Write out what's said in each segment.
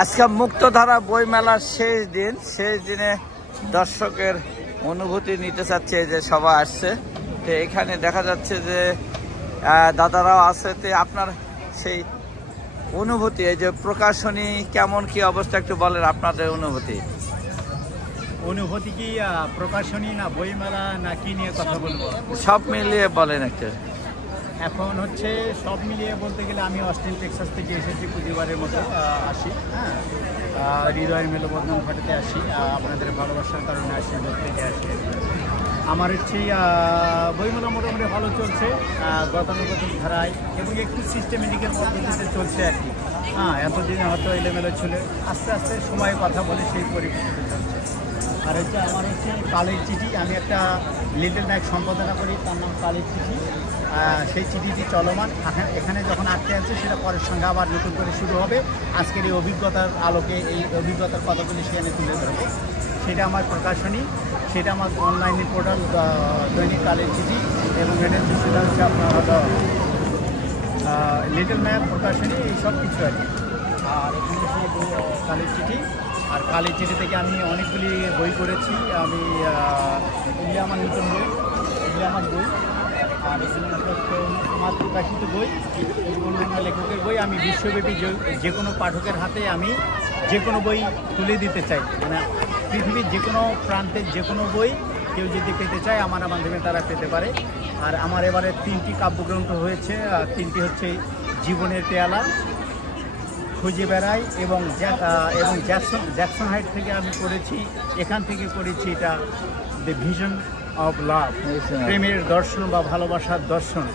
আজকে মুক্তধারা বইমেলার শেষ দিনে দর্শকের অনুভূতি নিতে চাচ্ছে যে সবাই আসছে। তো এখানে দেখা যাচ্ছে যে দাদারাও আছে। তো আপনার সেই অনুভূতি, এই যে প্রকাশনী কেমন কি অবস্থা একটু বলেন আপনাদের অনুভূতি। অনুভূতি কি প্রকাশনী না বইমেলা না কি নিয়ে কথা বলবো? সব মিলিয়ে বলেন একটু। এখন হচ্ছে সব মিলিয়ে বলতে গেলে আমি অস্টিন টেক্সাস থেকে এসেছি প্রতিবারের মতো আসি। হ্যাঁ, হৃদয়ের মেলবন্ধন ঘটাতে আসি, আপনাদের ভালোবাসার কারণে আসি, থেকে আসি। আমার হচ্ছে বইমেলা মোটামুটি ভালো চলছে, গতানুগতিক ধারায় এবং একটু সিস্টেমেটিকের পদ্ধতিতে চলছে আর কি। হ্যাঁ, এতদিনে হয়তো এলোমেলো ছিল, আস্তে আস্তে সময়ে কথা বলে সেই পরিপ্রেক্ষিতে চলছে। আর হচ্ছে আমার হচ্ছে কালের চিঠি, আমি একটা লিটল নাইট সম্পাদনা করি, তার নাম কালের চিঠি। সেই চিঠিটি চলমান, এখানে যখন আটকে আছে সেটা পরের সঙ্গে আবার নতুন করে শুরু হবে। আজকের এই অভিজ্ঞতার আলোকে এই অভিজ্ঞতার কথাগুলি সেখানে তুলে ধরবো। সেটা আমার প্রকাশনী, সেটা আমার অনলাইনে পোর্টাল দৈনিক কালের চিঠি, এবং এটা সেটা হচ্ছে আপনার হলো লিটল ম্যাপ প্রকাশনী, এই সব কিছু আছে। আর এখানে সেই কালের চিঠি, আর কালের চিঠি থেকে আমি অনেকগুলি বই করেছি। আমি এগুলি আমার নতুন বই, এগুলি আমার বই। আর এখানে হচ্ছে আমার প্রকাশিত বই, অন্যান্য লেখকের বই। আমি বিশ্বব্যাপী যে কোনো পাঠকের হাতে আমি যে কোনো বই তুলে দিতে চাই, মানে পৃথিবীর যে কোনো প্রান্তের যে কোনো বই কেউ যদি পেতে চায় আমার মাধ্যমে তারা পেতে পারে। আর আমার এবারে 3টি কাব্যগ্রন্থ হয়েছে, 3টি হচ্ছে জীবনের পেয়ালা, খুঁজে বেড়াই এবং জ্যাকসন হাইট থেকে আমি করেছি, এখান থেকে করেছি এটা দ্য ভিশন অফ লাভ, প্রেমের দর্শন বা ভালোবাসার দর্শন।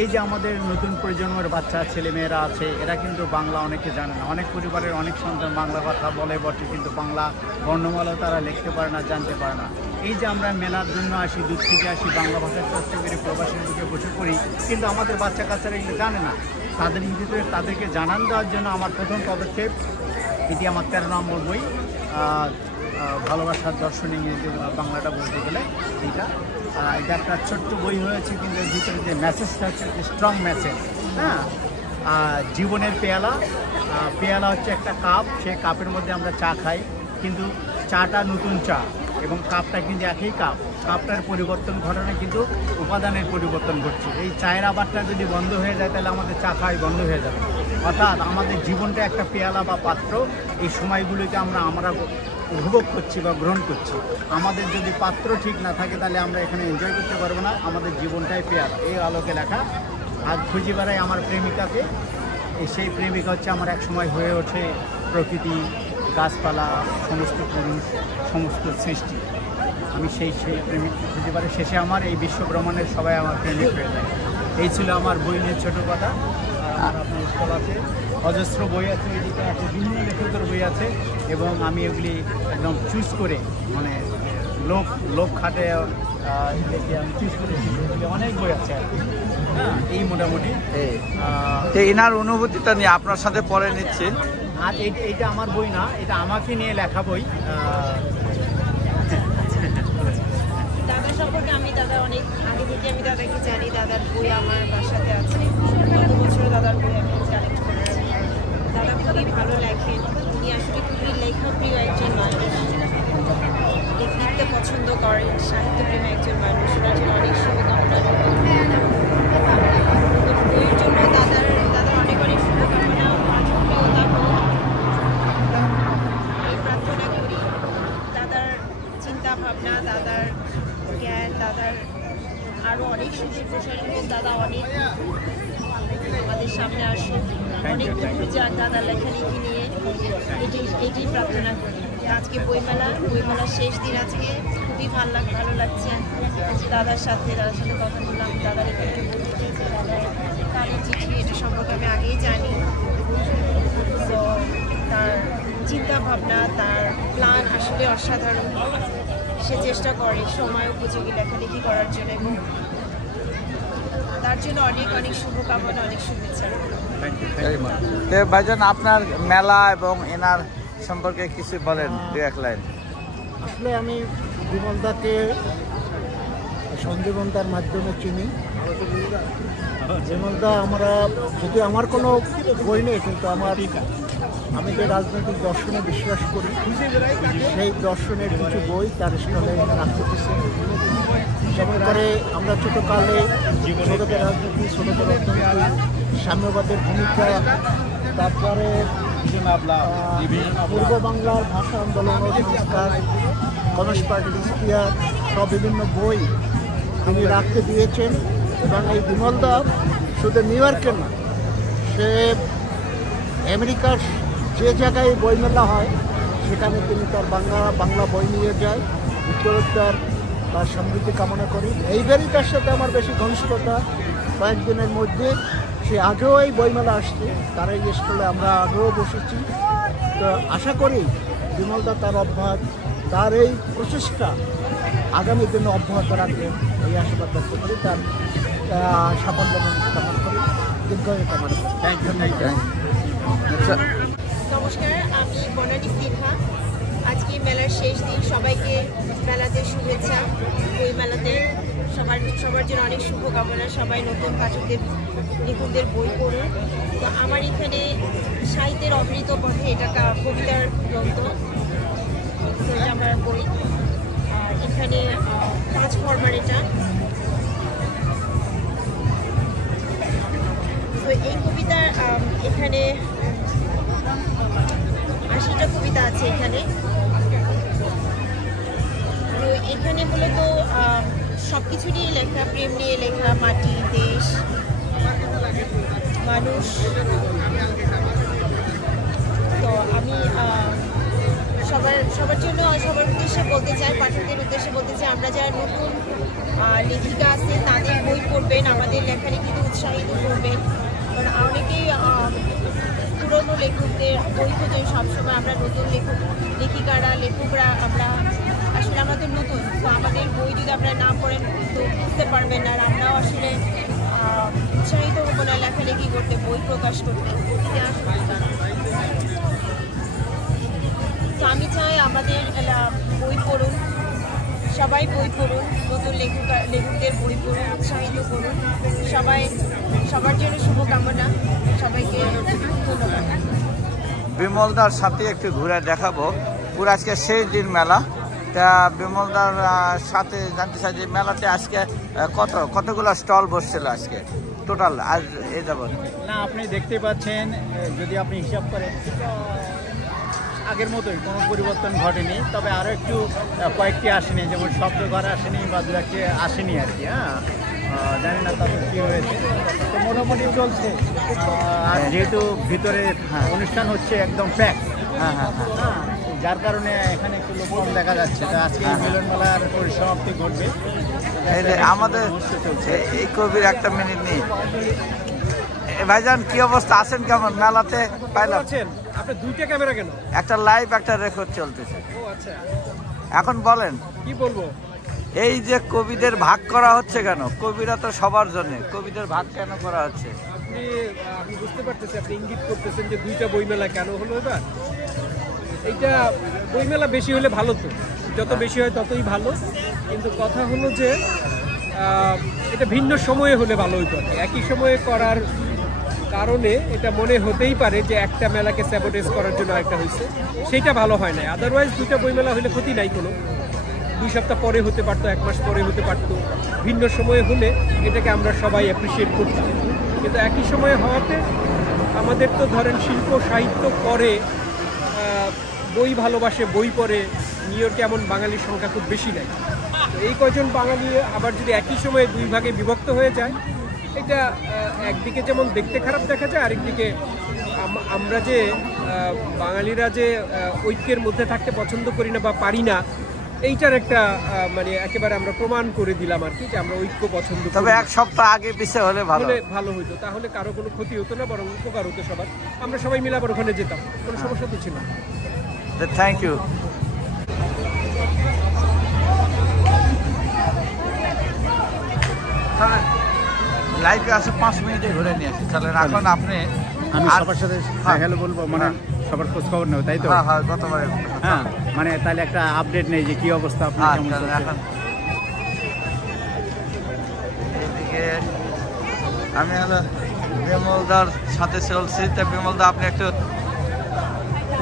এই যে আমাদের নতুন প্রজন্মের বাচ্চা ছেলেমেয়েরা আছে, এরা কিন্তু বাংলা অনেকে জানে না। অনেক পরিবারের অনেক সন্তান বাংলা কথা বলে বটে, কিন্তু বাংলা বর্ণমালা তারা লিখতে পারে না, জানতে পারে না। এই যে আমরা মেলার জন্য আসি, দূর থেকে আসি, বাংলা ভাষার চর্চা করে প্রবাসীর দিকে বসে পড়ি, কিন্তু আমাদের বাচ্চা কাচ্চারা এগুলো জানে না। তাদের ভিতরে তাদেরকে জানান দেওয়ার জন্য আমার প্রথম পদক্ষেপ, এটি আমার 13 নম্বর বই, ভালোবাসার দর্শন, ইংরেজি বাংলাটা বলতে গেলে এটা একটা ছোট্ট বই হয়েছে, কিন্তু এর ভিতরে যে মেসেজটা হচ্ছে স্ট্রং মেসেজ। হ্যাঁ, জীবনের পেয়ালা, পেয়ালা হচ্ছে একটা কাপ, সেই কাপের মধ্যে আমরা চা খাই, কিন্তু চাটা নতুন চা এবং কাপটা কিন্তু একই কাপ, কাপটার পরিবর্তন ঘটানো কিন্তু উপাদানের পরিবর্তন ঘটছে। এই চায়ের আবারটা যদি বন্ধ হয়ে যায় তাহলে আমাদের চা খাওয়াই বন্ধ হয়ে যাবে। অর্থাৎ আমাদের জীবনটা একটা পেয়ালা বা পাত্র, এই সময়গুলোকে আমরা উপভোগ করছি বা গ্রহণ করছি। আমাদের যদি পাত্র ঠিক না থাকে তাহলে আমরা এখানে এনজয় করতে পারবো না। আমাদের জীবনটাই পেয়ালা, এই আলোকে লেখা। আর খুঁজে বেড়াই আমার প্রেমিকাকে, সেই প্রেমিকা হচ্ছে আমার এক সময় হয়ে ওঠে প্রকৃতি, গাছপালা, সমস্ত পুরুষ, সমস্ত সৃষ্টি। আমি সেই প্রেমিক খুঁজে বেড়াই, শেষে আমার এই বিশ্বব্রহ্মাণ্ডের সবাই আমার প্রেমিক হয়ে যায়। এই ছিল আমার বই নিয়ে ছোটো কথা। আর আপনার স্টল আছে, অজস্র বই আছে, এদিকে আছে বিভিন্ন লেখকের বই আছে, এবং আমি এগুলি একদম চুজ করে, মানে লোক খাটে দেখে আমি চুজ করেছি, অনেক বই আছে আর কি। হ্যাঁ, এই মোটামুটি এনার অনুভূতিটা নিয়ে আপনার সাথে পরে নিচ্ছে। আর এইটা আমার বই না, এটা আমাকে নিয়ে লেখা বই। দাদা সম্পর্কে আমি অনেক আগে থেকে আমি দাদাকে জানি, দাদার বই আমার বাসাতে আছে, গত বছর দাদার বই আমি কালেক্ট করেছি। দাদা খুবই ভালো লেখেন, উনি আসলে খুবই লেখাপ্রিয় একজন মানুষ, লিখতে পছন্দ করেন, সাহিত্যপ্রেমী একজন মানুষ, ওনার জন্য অনেক শুভকামনা। বইয়ের জন্য দাদার অনেক অনেক শুভকামনা, প্রিয়তা হোক এই প্রার্থনা করি। দাদার চিন্তা ভাবনা, দাদার জ্ঞান, দাদার আরও অনেক সুযোগ প্রসার হোক, দাদা অনেক আমাদের সামনে আসুন, অনেক দূর যাক দাদার লেখালেখি নিয়ে, এটি প্রার্থনা করি। আজকে বইমেলার শেষ দিন, আজকে খুবই ভালো লাগছে দাদার সাথে কথা বললাম। দাদার একটু বলতে চেয়েছে, দাদার কালের চিঠি, এটা সম্পর্কে আমি আগেই জানি। তো তার চিন্তা ভাবনা, তার প্ল্যান আসলে অসাধারণ। সে চেষ্টা করে সময় উপযোগী লেখালেখি করার জন্য, এবং তার জন্য অনেক অনেক শুভকামনা, অনেক শুভেচ্ছা। ভাইজান, আপনার মেলা এবং এনার সম্পর্কে কিছু বলেন, 2-1 লাইন। আসলে আমি বিমলদাকে সঞ্জীবনদার মাধ্যমে চিনি। বিমলদা, আমরা যদি আমার কোনো বই নেই, কিন্তু আমার আমি যে রাজনৈতিক দর্শনে বিশ্বাস করি সেই দর্শনের কিছু বই তার স্টলে রাখতেছে। যেমন করে আমরা ছোটকালে ছোটদের রাজনীতি, ছোটদের অর্থনীতি, সাম্যবাদের ভূমিকা, তারপরে পূর্ব বাংলার ভাষা আন্দোলন ও সংস্কার, কমিউনিস্ট পার্টির ইতিহাস সব বিভিন্ন বই তিনি রাখতে দিয়েছেন। এবং এই বিমল দা শুধু নিউ ইয়র্কের না, সে আমেরিকার যে জায়গায় বইমেলা হয় সেখানে তিনি তার বাংলা বই নিয়ে যায়। উত্তরোত্তর তার সমৃদ্ধি কামনা করি। এইবারই তার সাথে আমার বেশি ঘনিষ্ঠতা, কয়েকদিনের মধ্যে সে আগেও এই বইমেলা আসছে, তার এই স্টলে আমরা আগেও বসেছি। তো আশা করি বিমলদা তার অভ্যাস, তার এই প্রচেষ্টা আগামী দিনে অব্যাহত রাখবেন, এই আশীর্বাদ ব্যক্ত করি। তার সাফল্য কামনা করি, দীর্ঘায়ু কামনা করি। Thank you. নমস্কার, আমি বনানী সিনহা। আজকে মেলার শেষ দিন, সবাইকে মেলাতে শুভেচ্ছা। বই মেলাতে সবার জন্য অনেক শুভকামনা। সবাই নতুন পাঠকদের, লেখকদের বই পড়ুন। তো আমার এখানে সাহিত্যের অমৃত পথে, এটা কবিতার গ্রন্থ, এটা আমার বই। আর এখানে 5 ফরমার এটা। তো এই কবিতা এখানে 80টা কবিতা আছে এখানে। তো এখানে মূলত সব কিছু নিয়ে লেখা, প্রেম নিয়ে লেখা, মাটি, দেশ, মানুষ। তো আমি সবার জন্য, সবার উদ্দেশ্যে বলতে চাই, পাঠকদের উদ্দেশ্যে বলতে চাই, আমরা যারা নতুন লেখিকা আছে তাদের বই পড়বেন, আমাদের লেখালেখিতে উৎসাহিত করবেন। কারণ অনেকেই পুরনো লেখকদের বই খোঁজেন সবসময়। আমরা নতুন লেখকরা আমরা আসলে আমাদের নতুন, তো আমাদের বই যদি আপনারা না পড়েন তো বুঝতে পারবেন না। আর আমরাও আসলে উৎসাহিত হবো না লেখালেখি করতে, বই প্রকাশ করতে। তো আমি চাই আমাদের বই পড়ুন, সবাই বই পড়ুন, নতুন লেখকদের বই পড়ুন, উৎসাহিত করুন। সবার জন্য শুভকামনা। সবাইকে ধন্যবাদ। বিমলদার সাথে একটু ঘুরে দেখাবো। পুরো আজকে শেষ দিন মেলা। তা বিমলদার সাথে জানতে চাই যে মেলাতে আজকে কতগুলো স্টল বসছিল আজকে টোটাল আজ এই যাবত? না, আপনি দেখতে পাচ্ছেন, যদি আপনি হিসাব করেন আগের মতোই, কোনো পরিবর্তন ঘটেনি। তবে আরও একটু কয়েকটি আসেনি, যেমন শব্দঘর আসেনি বা দু একটি আসেনি আর কি। জানি না তাদের কী হয়েছে, তো মোটামুটি চলছে। আর যেহেতু ভিতরে অনুষ্ঠান হচ্ছে একদম প্যাক, যার কারণে এখানে একটু লোক কম দেখা যাচ্ছে। তো আজকে মিলন মেলার পরিসমাপ্তি ঘটবে। আমাদের এই কবির একটা মিনিট নেই। ভাইজান কি অবস্থা, আছেন কেমন মেলাতে? পাইলাম আপনি দুইটা ক্যামেরা কেন? একটা লাইভ একটা রেকর্ড চলতেছে। ও আচ্ছা, এখন বলেন কি বলবো। এই যে কবিদের ভাগ করা হচ্ছে কেন? কবিরা তো সবার জন্য, কবিদের ভাগ কেন করা হচ্ছে? আমি বুঝতে পারতেছি আপনি ইঙ্গিত করতেছেন যে দুইটা বইমেলা কেন হলো এবার। এইটা বইমেলা বেশি হলে ভালো, তো যত বেশি হয় ততই ভালো। কিন্তু কথা হলো যে এটা ভিন্ন সময়ে হলে ভালো হইতো। একই সময়ে করার কারণে এটা মনে হতেই পারে যে একটা মেলাকে স্যাবোটেজ করার জন্য একটা হয়েছে, সেইটা ভালো হয় না। আদারওয়াইজ দুইটা বইমেলা হলে ক্ষতি নাই কোনো। 2 সপ্তাহ পরে হতে পারতো, 1 মাস পরে হতে পারতো। ভিন্ন সময়ে হলে এটাকে আমরা সবাই অ্যাপ্রিসিয়েট করতাম। কিন্তু একই সময়ে হওয়াতে আমাদের তো ধরেন শিল্প সাহিত্য করে, বই ভালোবাসে, বই পড়ে নিউ ইয়র্কে এমন বাঙালির সংখ্যা খুব বেশি নাই। তো এই কয়জন বাঙালি আবার যদি একই সময়ে 2 ভাগে বিভক্ত হয়ে যায়, এটা একদিকে যেমন দেখতে খারাপ দেখা যায়, আরেকদিকে আমরা যে বাঙালিরা যে ঐক্যের মধ্যে থাকতে পছন্দ করি না বা পারি না, এইটার একটা মানে একেবারে আমরা প্রমাণ করে দিলাম আর কি, যে আমরা ঐক্য পছন্দ করি। তবে 1 সপ্তাহ আগে পিছিয়ে হলে ভালো হইতো, তাহলে কারো কোনো ক্ষতি হতো না, বরং উপকার হতো সবার। আমরা সবাই মিলে আবার ওখানে যেতাম, কোনো সমস্যা তো ছিল না। Thank you. লাইভে আছে 5 মিনিটে ঘুরে নিয়ে আসি। তাহলে এখন আপনি, আমি সবার সাথে হ্যালো বলবো, মানে সবার খোঁজ খবর নেব, তাই তো? হ্যাঁ, গতবারে। হ্যাঁ, মানে তাহলে একটা আপডেট নেই যে কি অবস্থা আপনার, কেমন চলছে। এদিকে আমি হলো বিমলদার সাথে চলছি। তা বিমলদা আপনি একটু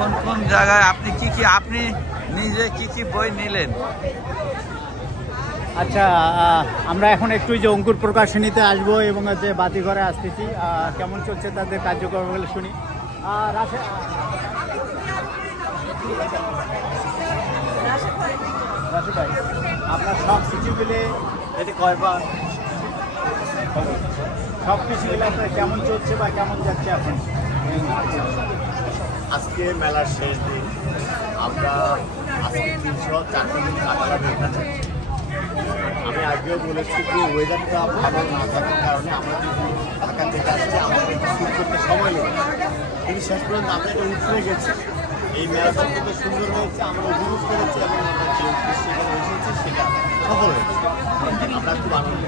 কোন কোন জায়গায় আপনি নিজে কি বই নিলেন? আচ্ছা, আমরা এখন একটু যে অঙ্কুর প্রকাশনীতে আসবো এবং যে বাতিঘরে আসতেছি, কেমন চলছে তাদের কার্যক্রম বলে শুনি। রাশিদ ভাই, আপনার সব কিছু মিলে এতে কয়বার সব কিছু মিলে আপনার কেমন চলছে বা কেমন যাচ্ছে এখন? আজকে মেলার শেষ দিন, আমরা আজকে 304টা দিন কাটালাম এখানে। আমি আগেও বলেছি যে ওয়েদারটা ভালো না থাকার কারণে আমরা কিন্তু ঢাকা থেকে আসছি, আমাদের শুট করতে সময় লেগে, কিন্তু শেষ পর্যন্ত আমরা এটা উঠে গেছি। এই মেলাটা কত সুন্দর হয়েছে, আমরা উপভোগ করেছি এবং আমরা যে উদ্দেশ্যে এখানে এসেছি সেটা সফল হয়েছে। আমরা খুব আনন্দ।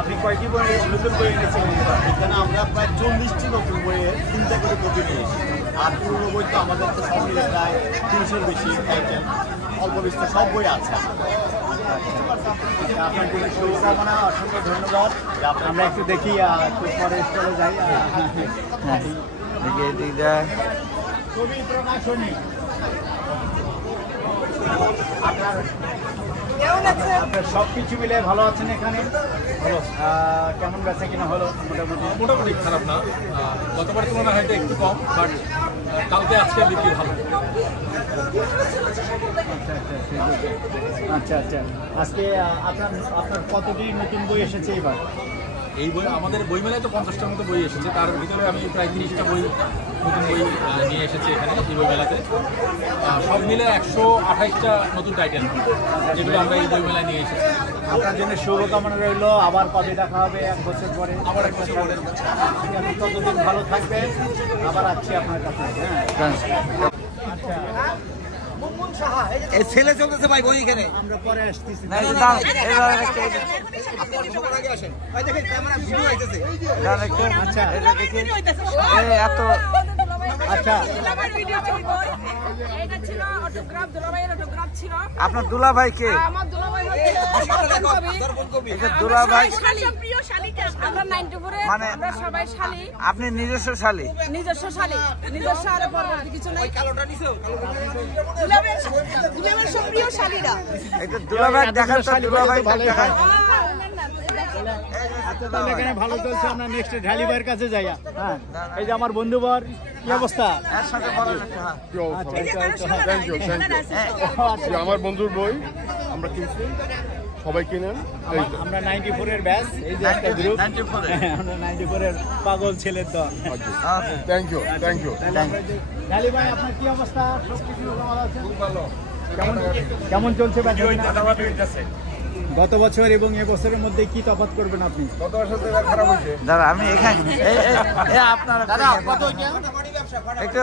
আপনি কয়টি বই নতুন বই এনেছিলেন? এখানে আমরা প্রায় 40টি নতুন বইয়ের 3টা করে কপি নিয়েছি। আর পুরোনো বই তো আমাদের তো সব মিলে প্রায় 300-র বেশি টাইটেল, অল্প বিস্তর সব বই আছে। আপনার জন্য শুভকামনা, অসংখ্য ধন্যবাদ। আমরা একটু দেখি, একটু পরে স্টলে যাই। কবি প্রকাশনী আপনার সব কিছু মিলে ভালো আছেন এখানে? কেমন বেচা কিনা হলো? মোটামুটি খারাপ না, গতবার তুলনায় হয়তো একটু কম, বাট কালকে আজকে বিক্রি ভালো। আচ্ছা আচ্ছা, আজকে আপনার কতটি নতুন বই এসেছে এবার? এই বই আমাদের বইমেলায় তো 50টার মতো বই এসেছে, তার ভিতরে আমি প্রায় 30টা নতুন বই নিয়ে এসেছি এখানে এই বইমেলাতে। সব মিলে 128টা নতুন টাইটেল যেগুলো আমরা এই বইমেলায় নিয়ে এসেছি। আপনার জন্য শুভকামনা রইল। আবার কবে দেখা হবে? 1 বছর পরে। আবার 1 বছর পরে। ততদিন ভালো থাকবে, আবার আসছি আপনার কাছে। আচ্ছা, এই ছেলে চলতেছে ভাই বই এখানে, আমরা পরে আসতেছি। আচ্ছা এত আচ্ছা, আপনার দুলা ভাই কে? দুলা ভাই মানে আপনি নিজস্ব শালী? কিছু নাই। প্রিয় শালীরা দুলা ভাই দেখার তো, দুলা ভাই এখানে ভালো চলছে। আমরা নেক্সট ঢালিবার কাছে যাই। হ্যাঁ, এই যে আমার বন্ধুবর, কি অবস্থা? এর সাথে বলেন একটু। আমার বন্ধুর বই আমরা কিনছি, সবাই কিনেন। আমরা 94-এর ব্যাচ, এই যে একটা গ্রুপ, আমরা 94-এর পাগল ছেলের দল। Thank you. ঢালি ভাই, আপনার কি অবস্থা? কেমন চলছে? গত বছর এবং এবছরের মধ্যে কি তফাৎ করবেন আপনি? গত বছর থেকে খারাপ হয়েছে। দাদা আমি এখানে আপনারা একটু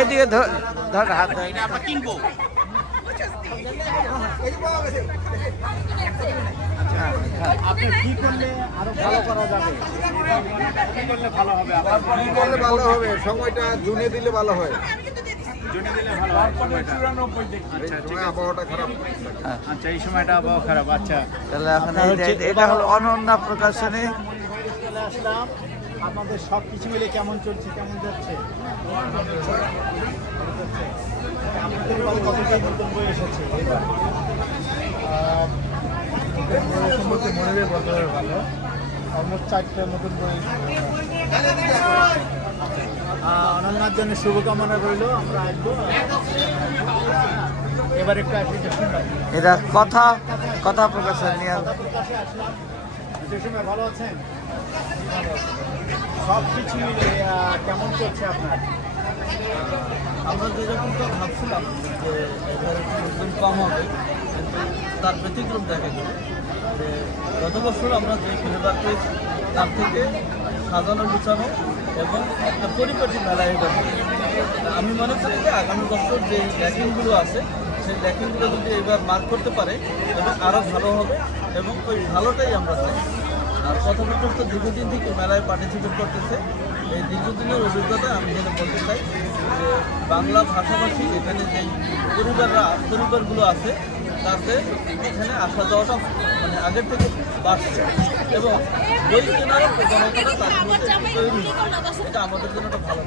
এদিকে ধর হাত কিনবো। আপনি কি করলে আরো ভালো করা যাবে? কি করলে ভালো হবে? সময়টা জুনে দিলে ভালো হয়। জুনে দিলে ভালো হয়। আবহাওয়াটা খারাপ। আচ্ছা, এই সময়টা আবহাওয়া খারাপ। আচ্ছা, তাহলে এখন এটা হলো অনন্যা প্রকাশনী। চলে আসলাম। আপনাদের সব কিছু মিলে কেমন চলছে, কেমন যাচ্ছে? আপনাদের কতটা নতুন বই এসেছে? ভালো, অলমোস্ট 4টা নতুন বই। অনন্যার জন্য শুভকামনা রইল। আমরা আসবো, এবার একটু আসি। এটা কথা প্রকাশনী। ভালো আছেন? সব কিছু মিলে কেমন চলছে আপনার? আমরা যেরকম তো ভাবছিলাম যে এবার একটু কম হবে, কিন্তু তার ব্যতিক্রম দেখা গেল যে গত বছর আমরা যে ফিল্ডবার পেয়েছি তার থেকে সাজানো গুছানো এবং একটা পরিপাটি মেলায় এবার। আমি মনে করি যে আগামী বছর যে ল্যাকিংগুলো আছে সেই ল্যাকিংগুলো যদি এবার মার্ক করতে পারে তবে আরও ভালো হবে, এবং ওই ভালোটাই আমরা চাই। আর পথপ্রদর্শক তো দীর্ঘদিন থেকে মেলায় পার্টিসিপেট করতেছে। এই দীর্ঘদিনের অভিজ্ঞতা আমি যেটা বলতে চাই যে বাংলা ভাষাভাষী এখানে যে পরিবারগুলো আছে তাতে এখানে আসা যাওয়াটা মানে আগের থেকে বাড়ছে, এবং বই কেনারও প্রবণতাটা তার মধ্যে তৈরি, এটা আমাদের জন্য একটা ভালো।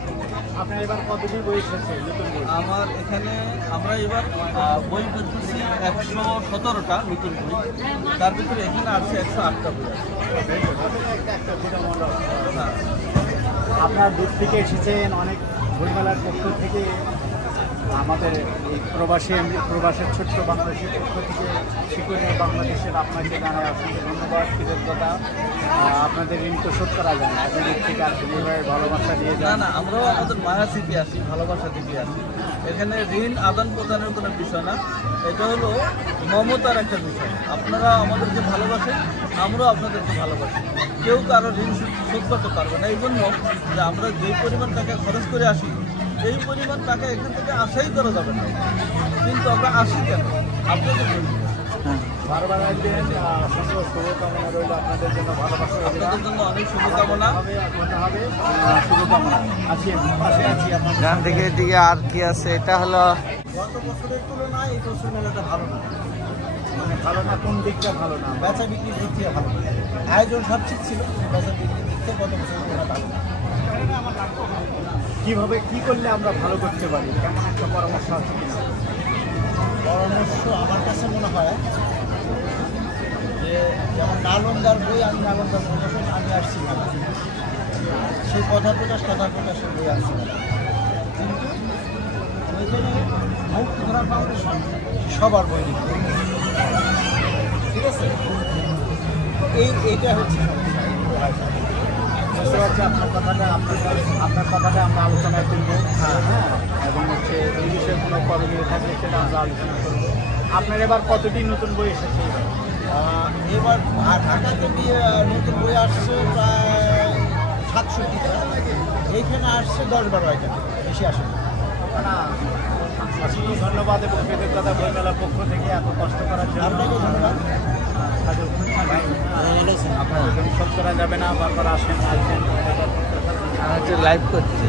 আপনার এবার কতটি বই এসেছে নতুন বই? আমার এখানে আমরা এবার বই করতেছি 117টা নতুন বই, তার ভিতরে এখানে আসছে 108টা বই আছে। হ্যাঁ, আপনার দূর থেকে এসেছেন, অনেক বইমেলার পক্ষ থেকে, আমাদের এই প্রবাসের ছোট্ট বাংলাদেশের পক্ষ থেকে শিকড়ের বাংলাদেশের আপনাকে জানাই অসংখ্য ধন্যবাদ, কৃতজ্ঞতা। আপনাদের ঋণ তো শোধ করা যায় না, এতদিক থেকে আর এইভাবে ভালোবাসা দিয়ে না যান। না, আমরাও আমাদের মায়া থেকে আসি, ভালোবাসা থেকে আসি। এখানে ঋণ আদান প্রদানের কোনো বিষয় না, এটা হলো মমতার একটা বিষয়। আপনারা আমাদেরকে ভালোবাসেন, আমরাও আপনাদেরকে ভালোবাসি। কেউ কারো ঋণ শোধ করতে পারবে না, এই জন্য যে আমরা যেই পরিমাণ টাকা খরচ করে আসি এই পরিমাণ টাকা এখান থেকে আশাই করা যাবে না, কিন্তু আমরা আসি কেন আপনাদের জন্য। বারবার আসবেন, অসংখ্য শুভকামনা রইল আপনাদের জন্য, ভালোবাসা আপনাদের জন্য অনেক শুভকামনা। হবে শুভকামনা। আছি, পাশে আছি আপনার। ডান দিকে এদিকে আর কি আছে? এটা হলো গত বছরের তুলনায় এই বছর মেলাটা ভালো না। মানে ভালো না, কোন দিকটা ভালো না? বেচা বিক্রির দিক থেকে ভালো না, আয়োজন সব ঠিক ছিল, বেচা বিক্রির দিক থেকে গত বছরের তুলনায় ভালো না। কিভাবে কি করলে আমরা ভালো করতে পারি, কেমন একটা পরামর্শ আছে কিনা? পরামর্শ আমার কাছে মনে হয় যে যেমন নালন্দার বই, আমি নালন্দার প্রকাশন আমি আসছি না, সেই কথা প্রকাশের বই আসছি না, কিন্তু ওইখানে মুক্তিধারা ফাউন্ডেশন সবার বই লিখবে, ঠিক আছে? এইটা হচ্ছে সমস্যা। বুঝতে পারছি আপনার কথাটা, আপনার কথাটা আমরা আলোচনা করবো। হ্যাঁ, এবং হচ্ছে এই বিষয়ে কোনো করণীয় থাকলে সেটা আমরা আলোচনা করবো। আপনার এবার কতটি নতুন বই এসেছে? এবার ঢাকা থেকে নতুন বই আসছে প্রায় 67টা, এইখানে আসছে 10-12টা, বেশি আসে না। অসংখ্য ধন্যবাদ এবং কৃতজ্ঞতা বইমেলার পক্ষ থেকে এত কষ্ট করার জন্য। আপনাকে ধন্যবাদ। আপনাদের জন্য শোধ করা যাবে না, বারবার আসেন। লাইভ করছি।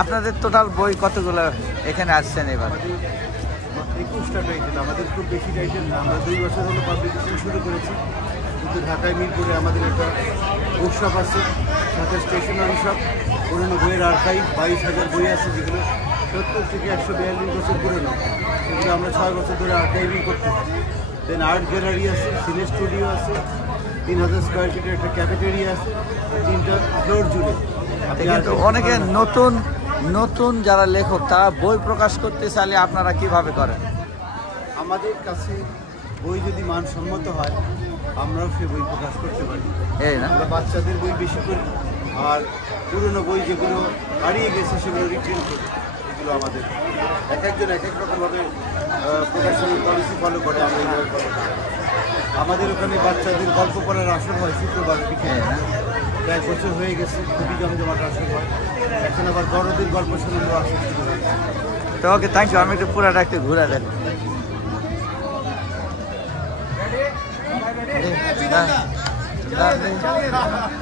আপনাদের টোটাল বই কতগুলো এখানে আসছেন এবার? 21টা টাইটেল, আমাদের খুব বেশি টাইটেল না। আমরা 2 বছর হলো পাবলিকেশন শুরু করেছি, কিন্তু ঢাকায় মিরপুরে আমাদের একটা বুক শপ আছে, সাথে স্টেশনারি শপ, পুরোনো বইয়ের আর্কাইভ 22,000 বই আছে, যেগুলো 70 থেকে 142 বছর পুরোনো। সেগুলো আমরা 6 বছর ধরে আর্কাইভিং করতেছি। দেন আর্ট গ্যালারি আছে, সিনে স্টুডিও আছে, 3000 স্কোয়ার ফিটের একটা ক্যাফেটেরিয়া আছে, 3টা ফ্লোর জুড়ে। কিন্তু অনেকে নতুন যারা লেখক তারা বই প্রকাশ করতে চাইলে আপনারা কিভাবে করেন? আমাদের কাছে বই যদি মানসম্মত হয় আমরাও সে বই প্রকাশ করতে পারি। এই না, আমরা বাচ্চাদের বই বেশি করি, আর পুরনো বই যেগুলো হারিয়ে গেছে সেগুলো রিটেন করি। এগুলো আমাদের এক একজন এক এক রকমভাবে প্রকাশনের পলিসি ফলো করে, আমরা এইভাবে ফলো করি। আমাদের ওখানে বাচ্চাদের গল্প পড়ার আসর হয় শুক্রবার বিকেলে, প্রায় বছর হয়ে গেছে, খুবই জমজমাট আসর হয়। এখন আবার বড়দের গল্প শোনানোর আসর শুরু হয়। তো ওকে, থ্যাংক ইউ। আমি একটু পুরাটা একটু ঘুরে দেন।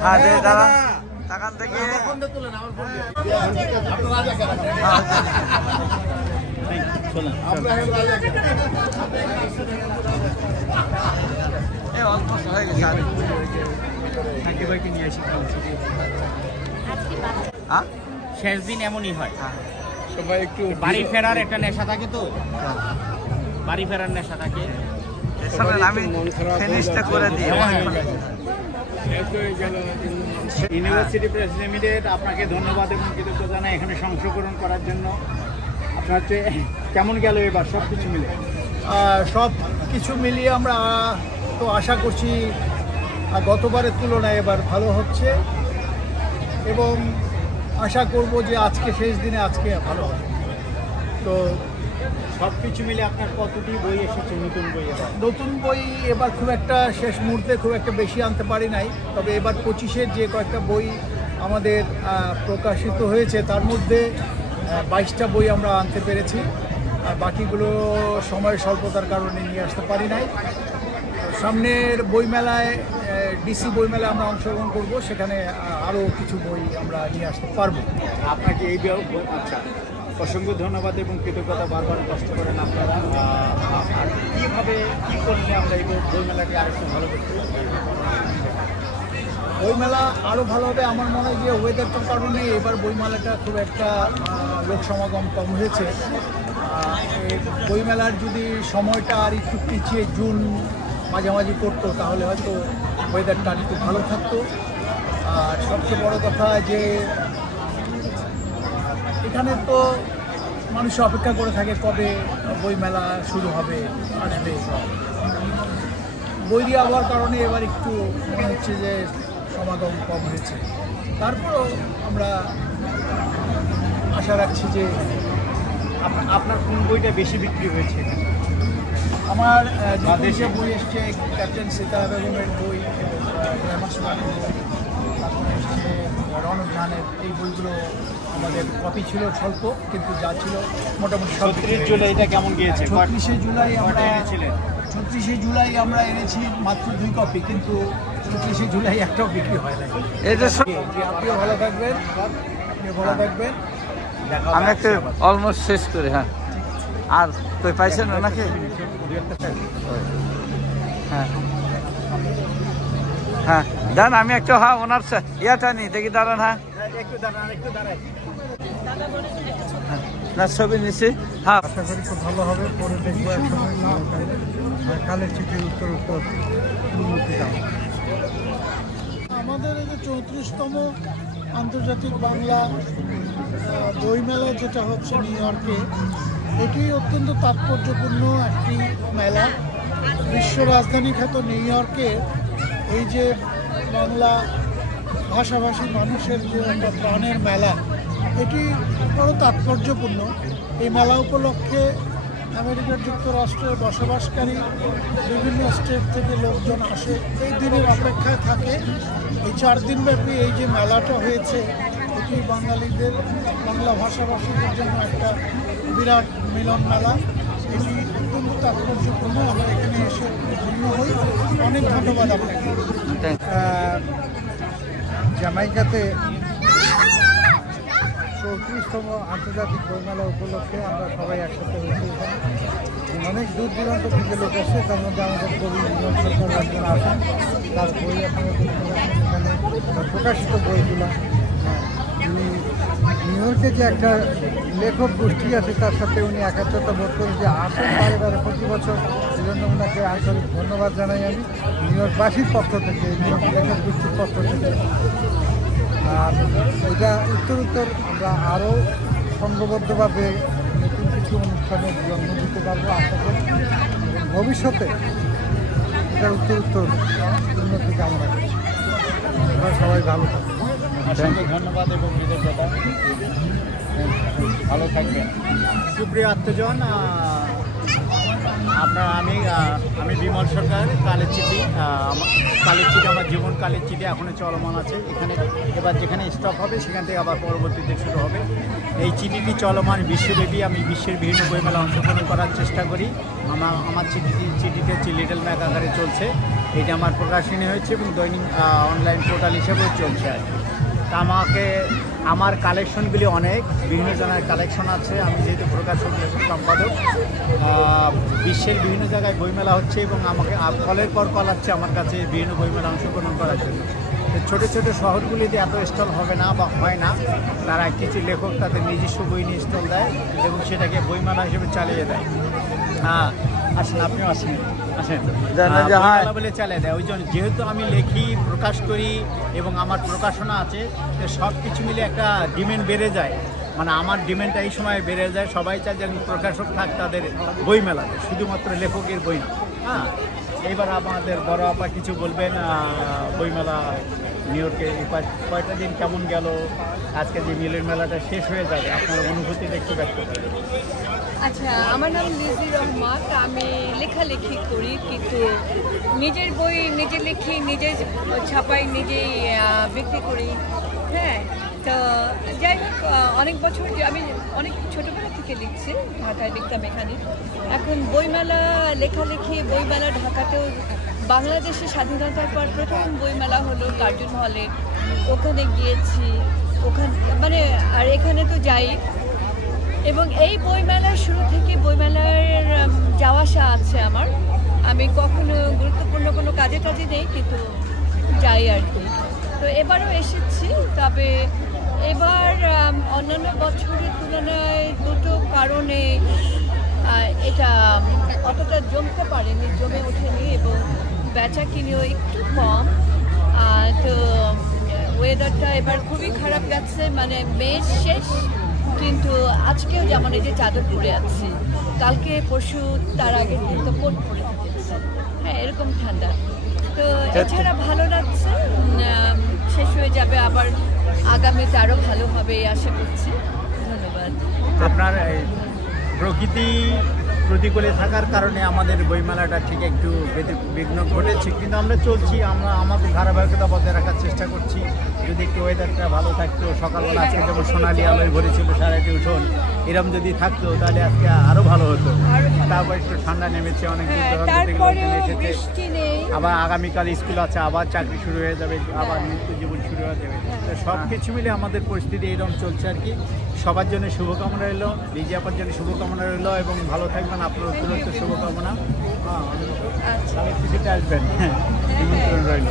হ্যাঁ, দাঁড়া তাকান থেকে অল্প হয়ে গেছে। বইকে নিয়ে আসি, শেষ দিন এমনই হয়, সবাই একটু বাড়ি ফেরার একটা নেশা থাকে, তো বাড়ি ফেরার নেশা থাকে। আমি ফিনিশটা করে দিই। ইউনিভার্সিটি প্রেস লিমিটেড আপনাকে ধন্যবাদ এবং কৃতজ্ঞতা জানাই এখানে সংশোধন করার জন্য। আপনার হচ্ছে কেমন গেল এবার সব কিছু মিলে? সব কিছু মিলিয়ে আমরা তো আশা করছি গতবারের তুলনায় এবার ভালো হচ্ছে, এবং আশা করব যে আজকে শেষ দিনে আজকে ভালো হবে। তো সব কিছু মিলে আপনার কতটি বই এসেছে নতুন বই? নতুন বই এবার খুব একটা শেষ মুহূর্তে খুব একটা বেশি আনতে পারি নাই, তবে এবার 25-এর যে কয়েকটা বই আমাদের প্রকাশিত হয়েছে তার মধ্যে 22টা বই আমরা আনতে পেরেছি, আর বাকিগুলো সময়ের স্বল্পতার কারণে নিয়ে আসতে পারি নাই। সামনের বইমেলায়, ডিসি বইমেলায় আমরা অংশগ্রহণ করব, সেখানে আরও কিছু বই আমরা নিয়ে আসতে পারবো। আপনাকে এই আচ্ছা, অসংখ্য ধন্যবাদ এবং কৃতজ্ঞতা। বারবার কষ্ট করেন আপনারা। আর কীভাবে কী করলে আমরা এই বইমেলাকে আরেকটু ভালো করতে পারি? বইমেলা আরও ভালো হবে। আমার মনে হয় যে ওয়েদারটার কারণে এবার বইমেলাটা খুব একটা লোক সমাগম কম হয়েছে। এই বইমেলার যদি সময়টা আর একটু পিছিয়ে জুন মাঝামাঝি করতো তাহলে হয়তো ওয়েদারটা আর একটু ভালো থাকতো। আর সবচেয়ে বড় কথা যে এখানে তো মানুষ অপেক্ষা করে থাকে কবে বইমেলা শুরু হবে, আসবে। বৈরী আবহাওয়ার কারণে এবার একটু মনে হচ্ছে যে সমাগম কম হয়েছে। তারপরেও আমরা আশা রাখছি যে আপনার কোন বইটা বেশি বিক্রি হয়েছে? আমার যে বই এসছে ক্যাপ্টেন সীতা বেগমের বই, গ্রামার সুমানের বই, তারপরে এসছে রনক খানের, এই বইগুলো আমাদের কপি ছিল স্বল্প, কিন্তু যা ছিল মোটামুটি। ৩৬ জুলাই এটা কেমন গিয়েছে? ৩৬শে জুলাই আমরা এনেছি মাত্র 2 কপি, কিন্তু ৩৬শে জুলাই একটাও বিক্রি হয় না। আপনিও ভালো থাকবেন, আমি একটা অলমোস্ট শেষ করি। হ্যাঁ, আর তুই পাইছেন না নাকি? হ্যাঁ হ্যাঁ, দাঁড়ান আমি একটু, হ্যাঁ ওনার ইয়াটা নিই দেখি, দাঁড়ান। হ্যাঁ না, ছবি নিছি। হ্যাঁ, আশা করি খুব ভালো হবে। পরে দেখবো একসময় কালের চিঠির উত্তর উন্নতি। আমাদের এই যে 34তম আন্তর্জাতিক বাংলা বইমেলা যেটা হচ্ছে নিউ ইয়র্কে, এটি অত্যন্ত তাৎপর্যপূর্ণ একটি মেলা। বিশ্ব রাজধানী খ্যাত নিউ ইয়র্কে এই যে বাংলা ভাষাভাষী মানুষের যে একটা প্রাণের মেলা, এটি বড় তাৎপর্যপূর্ণ। এই মেলা উপলক্ষে আমেরিকার যুক্তরাষ্ট্রের বসবাসকারী বিভিন্ন স্টেট থেকে লোকজন আসে, এই দিনের অপেক্ষায় থাকে। এই 4 দিনব্যাপী এই যে মেলাটা হয়েছে, এটি বাঙালিদের, বাংলা ভাষাভাষীদের জন্য একটা বিরাট মিলন মেলা। এটি অত্যন্ত তাৎপর্যপূর্ণ। আমরা এখানে এসে ধন্য হই। অনেক ধন্যবাদ আপনাকে। জামাইকাতে 34তম আন্তর্জাতিক বইমেলা উপলক্ষে আমরা সবাই একসাথে হয়েছি। অনেক দূর দূরান্ত থেকে লোক আসছে, তার মধ্যে আমাদের কবি বিনোদ সরকার একজন আসেন, তার বই আপনারা এখানে প্রকাশিত বইগুলো। উনি নিউ ইয়র্কে যে একটা লেখক গোষ্ঠী আছে, তার সাথে উনি একাত্মতা বোধ করে যে আসেন বারে প্রতি বছর। এই জন্য ওনাকে আন্তরিক ধন্যবাদ জানাই আমি নিউ ইয়র্কবাসীর পক্ষ থেকে, নিউ ইয়র্ক লেখক গোষ্ঠীর পক্ষ থেকে। আর এটা উত্তর আমরা আরও সংঘবদ্ধভাবে নতুন কিছু অনুষ্ঠানের জন্ম দিতে পারবো আশা করি। ভবিষ্যতে এটা উত্তর উন্নতি কামনা করছি। আমরা সবাই ভালো থাকবো। অসংখ্য ধন্যবাদ এবং কৃতজ্ঞতা। ভালো থাকবেন। সুপ্রিয় আত্মজন, আমি বিমল সরকার। কালের চিঠি আমার জীবন কালের চিঠি এখনও চলমান আছে। এখানে এবার যেখানে স্টপ হবে সেখান থেকে আবার পরবর্তীতে শুরু হবে। এই চিঠিটি চলমান বিশ্বব্যাপী। আমি বিশ্বের বিভিন্ন বইমেলা অংশগ্রহণ করার চেষ্টা করি। আমার চিঠিটি হচ্ছে লিটল ম্যাক আকারে চলছে। এটা আমার প্রকাশনী হয়েছে এবং দৈনিক অনলাইন পোর্টাল হিসেবেও চলছে আর কি। তা আমার কালেকশনগুলি অনেক, বিভিন্ন জনের কালেকশন আছে। আমি যেহেতু প্রকাশক সম্পাদক, বিশ্বের বিভিন্ন জায়গায় বইমেলা হচ্ছে এবং আমাকে কলের পর কল আসছে আমার কাছে বিভিন্ন বইমেলা অংশগ্রহণ করার জন্য। ছোটো ছোটো শহরগুলিতে এত স্টল হবে না বা হয় না, তারা কিছু লেখক তাদের নিজস্ব বই নিয়ে স্টল দেয় এবং সেটাকে বইমেলা হিসেবে চালিয়ে দেয়। আসেন, আপনিও আসেন বলে চালিয়ে দেয়। ওই জন্য যেহেতু আমি লেখি, প্রকাশ করি এবং আমার প্রকাশনা আছে, সব কিছু মিলে একটা ডিমান্ড বেড়ে যায়। মানে আমার ডিমান্ডটা এই সময় বেড়ে যায়। সবাই চায় যে প্রকাশক থাক তাদের বইমেলাতে, শুধুমাত্র লেখকের বই না। এইবার আমাদের বড় আপা কিছু বলবেন বইমেলা নিউ ইয়র্কে কয়টা দিন কেমন গেল, আজকে যে মিলের মেলাটা শেষ হয়ে যাবে, আপনার অনুভূতিটা একটু ব্যক্ত করেন। আচ্ছা, আমার নাম লিজি রহমান। আমি লেখালেখি করি, কিন্তু নিজের বই নিজে লিখি, নিজে ছাপাই, নিজেই বিক্রি করি। হ্যাঁ, তো যাই হোক, অনেক বছর আমি অনেক ছোটোবেলা থেকে লিখছি, ঢাকায় লিখতাম এখানে। এখন বইমেলা, লেখালেখি, বইমেলা ঢাকাতেও বাংলাদেশে স্বাধীনতার পর প্রথম বইমেলা হলো কার্জন হলে, ওখানে গিয়েছি। মানে আর এখানে তো যাই, এবং এই বইমেলার শুরু থেকে বইমেলার যাওয়া আসা আছে আমার। আমি কখনো গুরুত্বপূর্ণ কোনো কাজে নেই, কিন্তু যাই আর কি। তো এবারও এসেছি, তবে এবার অন্যান্য বছরের তুলনায় দুটো কারণে এটা অতটা জমে ওঠেনি এবং বেচা কিনেও একটু কম। তো ওয়েদারটা এবার খুবই খারাপ গেছে, মানে মে শেষ, কিন্তু আজকেও যেমন এই যে চাদর পরে আছি, কালকে পরশু তার আগের দিন তো কোট পরে থাকছে, হ্যাঁ এরকম ঠান্ডা। তো এছাড়া ভালো লাগছে, শেষ হয়ে যাবে আবার আগামীতে আরও ভালো হবে এই আশা করছি। ধন্যবাদ। আপনার প্রকৃতি প্রতিকূলে থাকার কারণে আমাদের বইমেলাটা ঠিক একটু বিঘ্ন ঘটেছে, কিন্তু আমরা চলছি, আমরা আমাদের ধারাবাহিকতা বজায় রাখার চেষ্টা করছি। যদি একটু ওয়েদারটা ভালো থাকতো, সকালবেলা আজকে যেমন সোনালি আলোয় ভরেছিল 8:30 উঠোন, এরম যদি থাকতো তাহলে আজকে আরও ভালো হতো। তারপর একটু ঠান্ডা নেমেছে, অনেক দূর দূরান্ত থেকে লোকজন এসেছে। আবার আগামীকাল স্কুল আছে, আবার চাকরি শুরু হয়ে যাবে, আবার নিত্য জীবন শুরু হয়ে যাবে। তো সব কিছু মিলে আমাদের পরিস্থিতি এরকম চলছে আর কি। সবার জন্য শুভকামনা রইল, লিজি আপার জন্য শুভকামনা রইল, এবং ভালো থাকবেন, আপনার উত্তরোত্ত শুভকামনা। হ্যাঁ, কিছুটা আসবেন, নিমন্ত্রণ রইল।